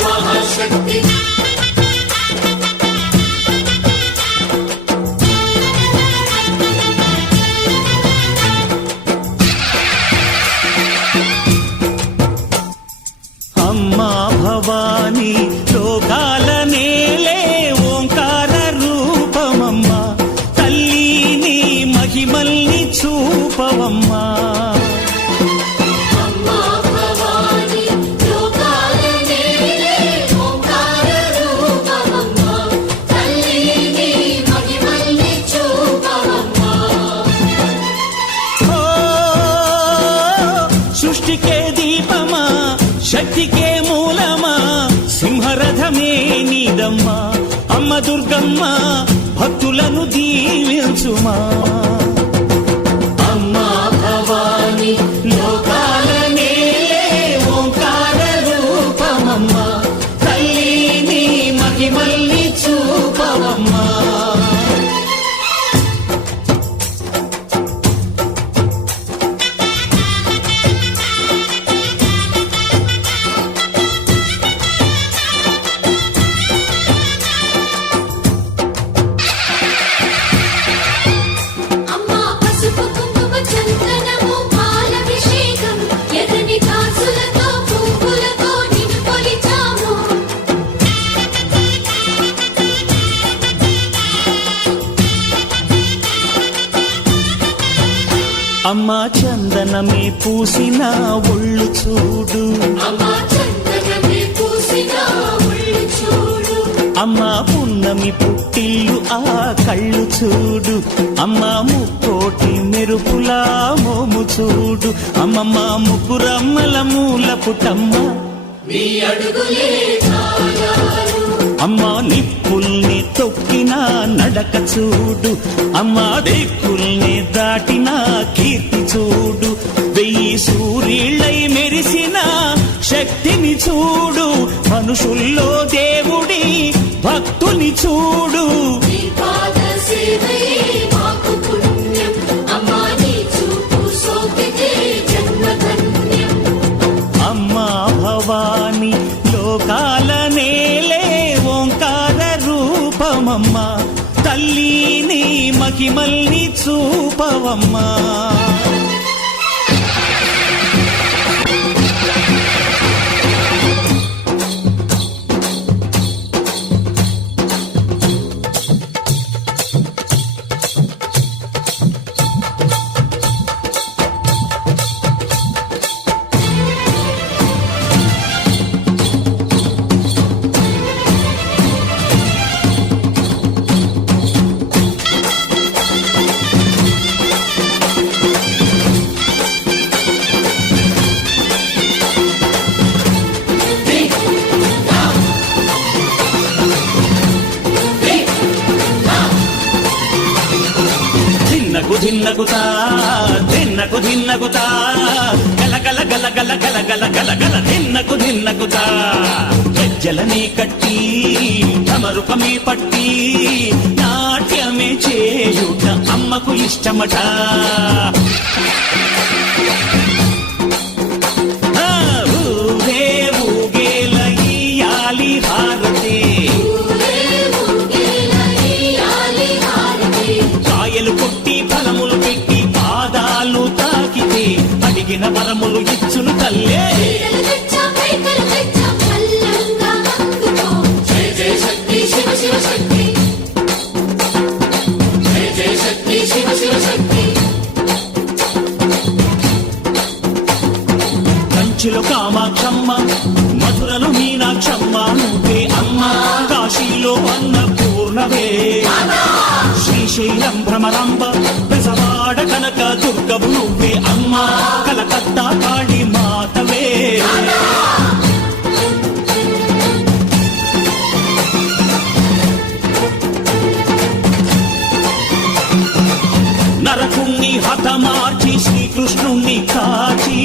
మహాశక్తి అమ్మా భవాని లోకాల నేలే ఓంకార రూపమమ్మా తల్లి నీ మహిమల్ని చూపవమ్మా సృష్టికే దీపమా శక్తికే మూలమా సింహరథమే నీదమ్మా అమ్మ దుర్గమ్మ భక్తులను దీవించుమా అమ్మా భవాని లోకాల నేలే ఓంకార రూపమమ్మా తల్లి నీ మహిమల్ని చూపవమ్మా అమ్మా చందనమే పూసిన ఒళ్ళు చూడు అమ్మా పున్నమి పుట్టిల్లు ఆ కళ్ళు చూడు అమ్మా ముక్కోటి మెరుపులా మోము చూడు అమ్మమ్మ ముగ్గురమ్మల మూల పుటమ్మ అమ్మా నిప్పుల్ని తొక్కిన నడక చూడు అమ్మా దిక్కుల్ని దాటిన కీర్తి చూడు 1000 సూర్యుళ్ళై మెరిసిన శక్తిని చూడు మనుషుల్లో దేవుడి భక్తుని చూడు అమ్మా భవాని లోకాల నేలే ఓంకార రూపమమ్మా తల్లి నీ మహిమల్ని చూపవమ్మా ధిన్నగుతా ధిన్నకు ధిన్నగుతా గల గల గల గల గల గల గల గల ధిన్నగుతా గజ్జలనే కట్టి తమరుకమే పట్టి నాట్యమే చేయుట అమ్మకు ఇష్టమట ఊగే ఊగేల ఇయ్యాలి హారతి కాయలు కొట్టి ఫలములు పెట్టి పాదాలు తాకితే అడిగిన వరములు ఇచ్చును తల్లే కంచిలో కామాక్షమ్మ మధురలో మీనాక్షమ్మ నువ్వే అమ్మ కాశీలో అన్నపూర్ణవే శ్రీశైలం భ్రమరాంబ బెజవాడ కనక దుర్గవు నువ్వే అమ్మ కలకత్తా కాళీ మాతవే నరకుణ్ణి హతమార్చి శ్రీకృష్ణుణ్ణి కాచి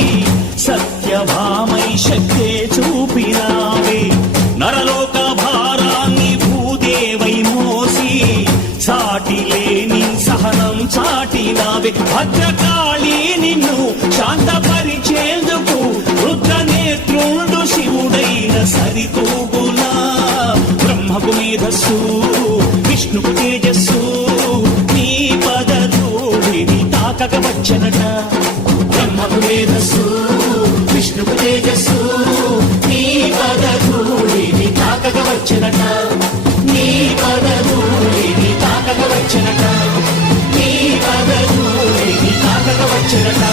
సత్యభామై శక్తే చూపినావే నరలోక భారాన్ని భూదేవై మోసి సాటి లేని సహనం చాటినావే భద్రకాళి నిన్ను శాంతపరిచేందుకు రుద్రనేత్రుండు శివుడైన సరితూగులా బ్రహ్మకు మేధస్సు విష్ణుకు తేజస్సు నీ పదధూళిని తాకక వచ్చనట బ్రహ్మకు మేధస్సు విష్ణుకు తేజస్సు నీ పదధూళిని తాకక వచ్చనట నీ పదధూళిని తాకక వచ్చనట నీ పదధూళిని తాకక వచ్చనట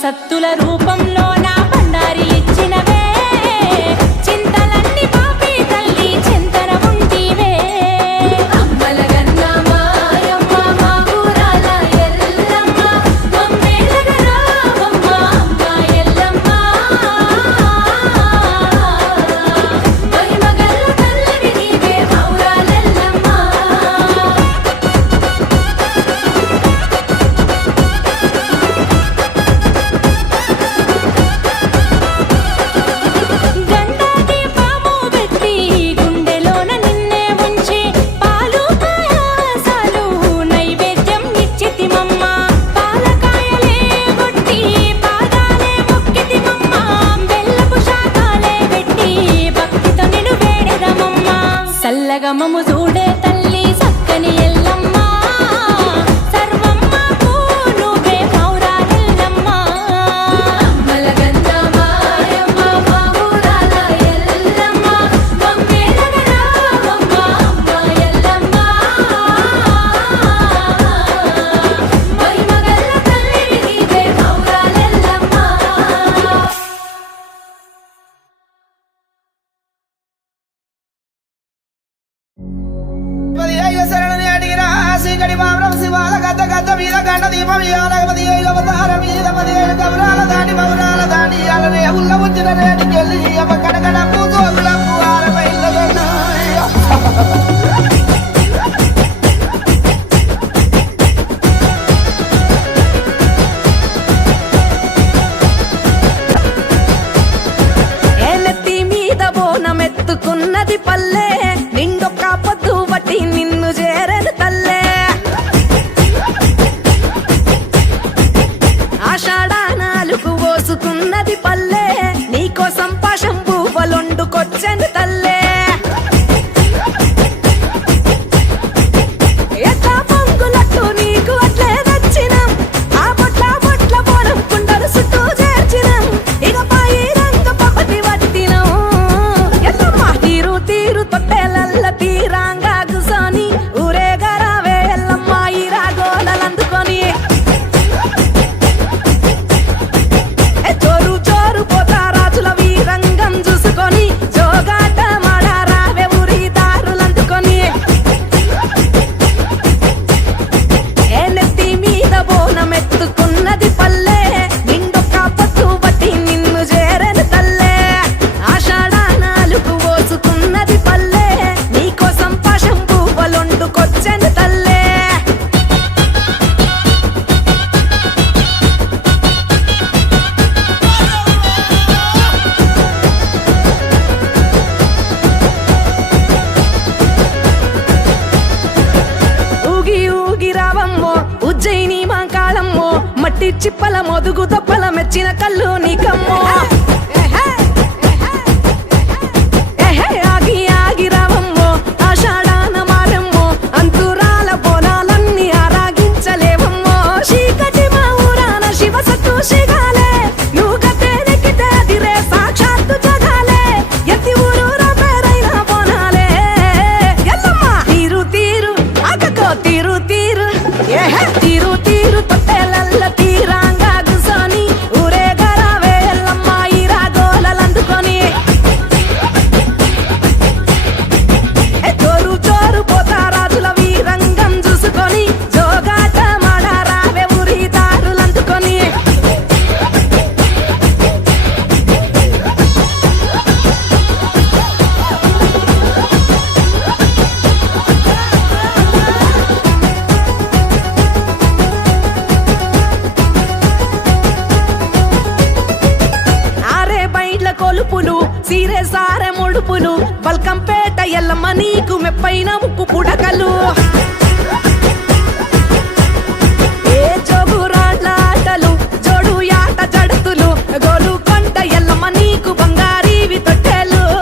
సత్తుల రూపంలో నా బండారి ఇచ్చినవే చింతలన్నీ పాపి తల్లి చింతన ఉంటివే అమ్మల గన్న మాయమ్మ మా ఊరాల ఎల్లమ్మ మమ్మేలగ రావమ్మ అమ్మ ఎల్లమ్మ మహిమగల్ల తల్లివి నీవే మౌరాలెల్లమ్మ సల్లగమము చూడే తల్లి సక్కని ఎల్లమ్మ సర్వమ్మకు నువ్వే మౌరాలెల్లమ్మ అమ్మల గన్న మాయమ్మ మా ఊరాల ఎల్లమ్మ మమ్మేలగ రావమ్మ అమ్మ ఎల్లమ్మ మహిమగల్ల తల్లివి నీవే మౌరాలెల్లమ్మ శరణని అడిగిన శ్రీకడి మామరం శివాల గద్ద గద్ద మీద గంట దీపం ఇయాలగపతి అవతార మీద 17 గమరాల దాటి మౌరాల దాటి అలనే ఉల్ల వచ్చిన రేటికెళ్ళి కడగడ పూజోగుల పువాల పైల్ల చూసుకున్నది పల్లె నిండొక్క పొద్దు బట్టి నిన్ను చేరను తల్లే ఆషాఢానాలుగు పోసుకున్నది పల్లె నీకోసం పాశం పువ్వులొండుకొచ్చను తల్లే ఎట్లా పొంగులట్టు నీకు అట్లే నచ్చినం ఆ బొట్ల బొట్ల బోనం కుండలు చుట్టూ చేర్చినం ఇక పాయి రంగ పపతి వట్టినం ఎల్లమ్మ తీరు తీరు తొట్టెలల్ల తీరాంగా గుసోని ఊరేగరావే ఎల్లమ్మ ఈ రాగోలందుకొని జోరు జోరు పోతా రాజుల వీరంగం చూసుకొని జోగాట మాడారావే ఊరి దారులందుకొని ఏ నెత్తి మీద బోనమెత్తుకున్నది పల్లె నిండొక్క పొద్దు బట్టి నిన్ను చేరను తల్లే ఆషాఢానాలుగు పోసుకున్నది పల్లె నీకోసం పాశం పువ్వులొండుకొచ్చెను తల్లే ఊగి ఊగి రావమ్మో ఉజ్జయిని మాంకాళమ్మో మట్టి చిప్పల మొదుగు దప్పల మెచ్చిన కళ్ళు నీకమ్మో ఏహే ఆగి ఆగి రావమ్మో ఆషాఢాన మారమ్మో అంతురాల బోనాలన్నీ ఆరాగించలేవమ్మో చీకటి మా ఊరాన శివ సత్తు శిగాలే నువ్వు గతే నెక్కితే అదిరే సాక్షాత్తు జగాలే ఎత్తి ఊరూరా పేరైన బోనాలే ఎల్లమ్మ తీరు తీరు అక్కకో తీరు తీరు ఏహే తీరు తీరు తొట్టెలల్ల తీరాంగా గుసోని ఊరేగరావే ఎల్లమ్మ ఈ రాగోలందుకొని జోరు జోరు పోతా రాజుల వీరంగం చూసుకొని జోగాట మాడారావే ఊరి దారులందుకొని ఆరే బైడ్ల కొలుపులు సీరే సారె ముడుపులు బల్కంపేట ఎల్లమ్మ నీకు మెప్పైన ముక్కు పుడక